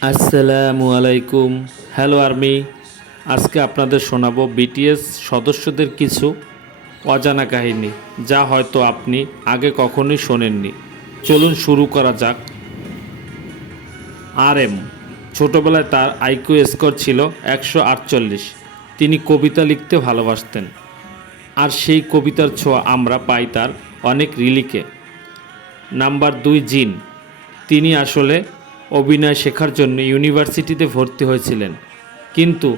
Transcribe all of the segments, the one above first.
আসসালামু আলাইকুম hello army আজকে আপনাদের শোনাবো বিটিএস সদস্যদের কিছু অজানা কাহিনী, যা হয়তো আপনি আগে কখনোই শোনেননি। চলুন শুরু করা যাক। আর এম ছোটোবেলায় তার আইকিউ স্কোর ছিল একশো আটচল্লিশ। তিনি কবিতা লিখতে ভালোবাসতেন। আর সেই কবিতার ছোঁয়া আমরা পাই তার অনেক রিলিকে নাম্বার দুই, জিন। তিনি আসলে অভিনয় শেখার জন্য ইউনিভার্সিটিতে ভর্তি হয়েছিলেন। কিন্তু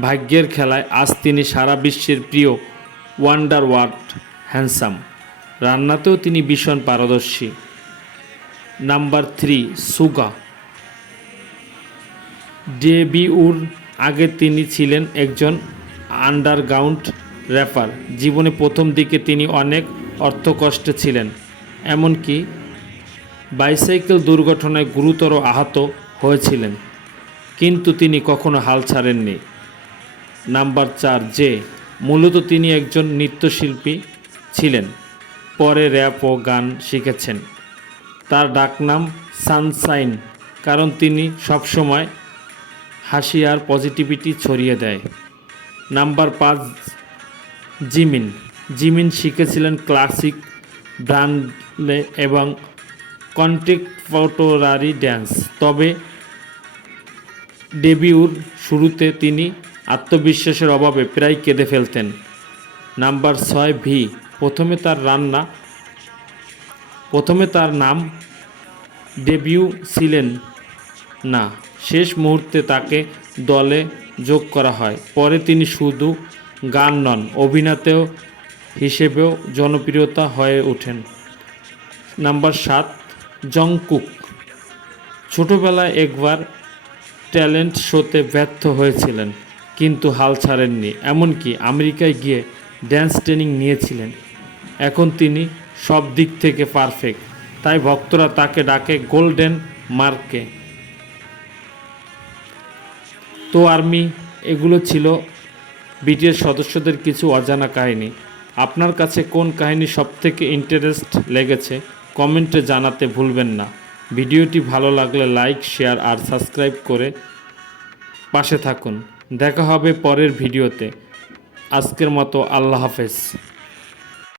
ভাগ্যের খেলায় আজ তিনি সারা বিশ্বের প্রিয় ওয়ান্ডার ওয়ার্ড হ্যান্ডসাম রান্নাতেও তিনি ভীষণ পারদর্শী। নাম্বার থ্রি, সুগা। ডেবিউর আগে তিনি ছিলেন একজন আন্ডারগ্রাউন্ড র্যাপার। জীবনে প্রথম দিকে তিনি অনেক অর্থকষ্টে ছিলেন, এমনকি বাইসাইকেল দুর্ঘটনায় গুরুতর আহত হয়েছিলেন, কিন্তু তিনি কখনো হাল ছাড়েননি। নাম্বার চার যে মূলত তিনি একজন নৃত্যশিল্পী ছিলেন, পরে র্যাপ ও গান শিখেছেন। তার ডাকনাম সানসাইন কারণ তিনি সবসময় হাসি আর পজিটিভিটি ছড়িয়ে দেয়। নাম্বার পাঁচ জিমিন জিমিন শিখেছিলেন ক্লাসিক ব্রান্ডলে এবং কন্টেম্পোরারি ড্যান্স। তবে ডেবিউর শুরুতে তিনি আত্মবিশ্বাসের অভাবে প্রায় কেঁদে ফেলতেন। নাম্বার ছয় ভি, প্রথমে তার রান্না, প্রথমে তার নাম ডেবিউ ছিলেন না। শেষ মুহূর্তে তাকে দলে যোগ করা হয়। পরে তিনি শুধু গান নন, অভিনেতাও হিসেবেও জনপ্রিয়তা হয়ে ওঠেন। নাম্বার সাত জংকুক। ছোটবেলায় একবার ট্যালেন্ট শোতে ব্যর্থ হয়েছিলেন, কিন্তু হাল ছাড়েননি। এমনকি আমেরিকায় গিয়ে ড্যান্স ট্রেনিং নিয়েছিলেন। এখন তিনি সব দিক থেকে পারফেক্ট। তাই ভক্তরা তাকে ডাকে গোল্ডেন মার্কে। তো আর্মি, এগুলো ছিল বিটিএস সদস্যদের কিছু অজানা কাহিনী। আপনার কাছে কোন কাহিনী সবথেকে ইন্টারেস্ট লেগেছে? কমেন্টে জানাতে ভুলবেন না। ভিডিওটি ভালো লাগলে লাইক, শেয়ার আর সাবস্ক্রাইব করে পাশে থাকুন। দেখা হবে পরের ভিডিওতে। আজকের মতো আল্লাহ হাফেজ।